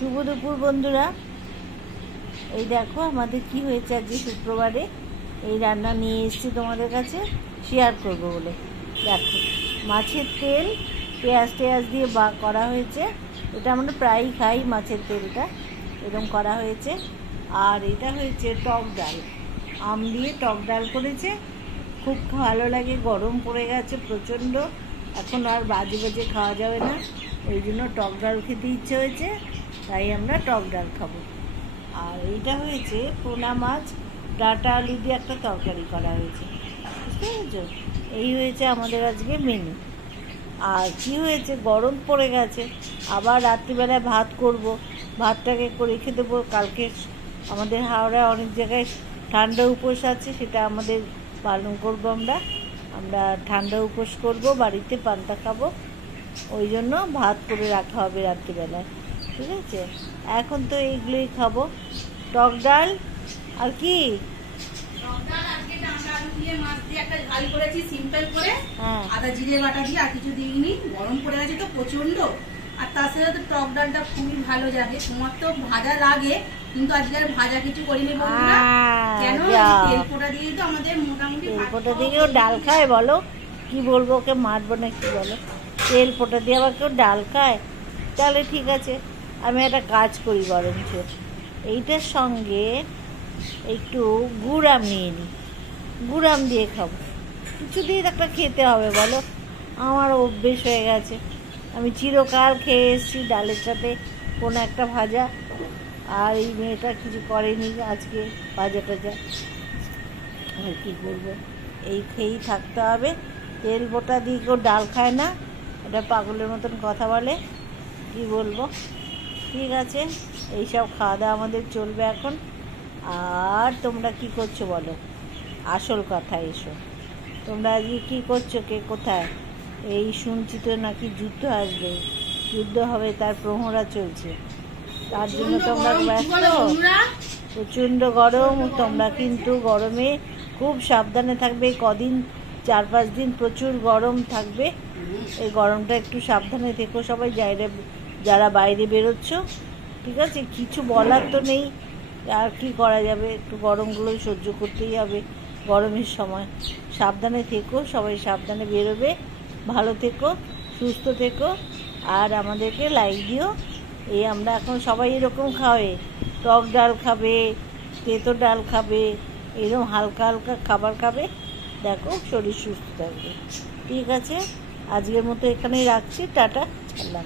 শুভ দুপুর বন্ধুরা। এই দেখো আমাদের কি হয়েছে আজকে শুক্রবারে। এই রান্না নিয়ে এসেছি তোমাদের কাছে শেয়ার করবো বলে। দেখো মাছের তেল পেঁয়াজ টেয়াজ দিয়ে করা হয়েছে। এটা আমরা প্রায়ই খাই মাছের তেলটা, এরকম করা হয়েছে। আর এটা হয়েছে টক ডাল, আম দিয়ে টক ডাল করেছে, খুব ভালো লাগে। গরম পড়ে গেছে প্রচণ্ড, এখন আর বাজে বাজে খাওয়া যাবে না, ওই জন্য টক ডাল খেতে ইচ্ছে হয়েছে, তাই আমরা টক ডাল খাবো। আর এইটা হয়েছে পোনা মাছ ডাঁটা আলু দিয়ে একটা তরকারি করা হয়েছে, বুঝতে পেরেছো? এই হয়েছে আমাদের আজকে মেনু। আর কি হয়েছে, গরম পড়ে গেছে, আবার রাত্রিবেলায় ভাত করব। ভাতটাকে করে রেখে দেবো, কালকে আমাদের হাওড়ায় অনেক জায়গায় ঠান্ডা উপোস আছে, সেটা আমাদের পালন করবো। আমরা ঠান্ডা উপোস করব, বাড়িতে পান্তা খাবো, ওই জন্য ভাত করে রাখা হবে রাত্রিবেলায়, ঠিক আছে? এখন তো এইগুলোই খাবো, টক ডাল আর কি আদা জিরে বাটা দিয়ে, আর কিছু দিইনি। গরম পড়ে গেছে তো প্রচন্ড, আর তার সাথে তো টক ডালটা খুবই ভালো যাবে। তোমার তো ভাজা লাগে, কিন্তু আজকে আর ভাজা কিছু করিনি বন্ধুরা। কেন? তেল পোড়া দিয়ে তো আমাদের মোটামুটি তেল পোটা দিয়ে কেউ ডাল খায় বলো? কি বলবো, ওকে মারবো না কি বলো? তেল পোটা দিয়ে আবার কেউ ডাল খায়? তাহলে ঠিক আছে, আমি একটা কাজ করি, বরঞ্চ এইটার সঙ্গে একটু গুড় আম নিয়ে নিই, গুড় আম দিয়ে খাবো। কিছু দিয়ে একটা খেতে হবে বলো, আমার অভ্যেস হয়ে গেছে। আমি চিরকাল খেয়ে এসেছি ডালের সাথে কোনো একটা ভাজা, আর এই মেয়েটা কিছু করেনি আজকে ভাজা টাজা, আর কী করবো, এই খেয়েই থাকতে হবে। তেল বোটা দিয়ে কেউ ডাল খায় না, এটা পাগলের মতন কথা বলে, কি বলবো। ঠিক আছে, এইসব খাওয়া দাওয়া আমাদের চলবে এখন। আর তোমরা কি করছো বলো, আসল কথা এসো। তোমরা আজকে কী করছো, কে কোথায়? এই শুনছি তো নাকি যুদ্ধ আসবে, যুদ্ধ হবে, তার প্রহরা চলছে, তার জন্য তোমরা ব্যস্ত। প্রচণ্ড গরম, তোমরা কিন্তু গরমে খুব সাবধানে থাকবে। কদিন 4-5 দিন প্রচুর গরম থাকবে, এই গরমটা একটু সাবধানে থেকো সবাই, যারা বাইরে বেরোচ্ছ, ঠিক আছে? কিছু বলার তো নেই, আর কি করা যাবে, একটু গরমগুলোই সহ্য করতেই হবে। গরমের সময় সাবধানে থেকো সবাই, সাবধানে বেরোবে, ভালো থেকো, সুস্থ থেকো, আর আমাদেরকে লাইক দিও। এই আমরা এখন সবাই এরকম খাবে, টক ডাল খাবে, তেঁতো ডাল খাবে, এরকম হালকা হালকা খাবার খাবে, দেখো শরীর সুস্থ থাকবে। ঠিক আছে, আজকের মতো এখানেই রাখছি, টাটা, আল্লাহ।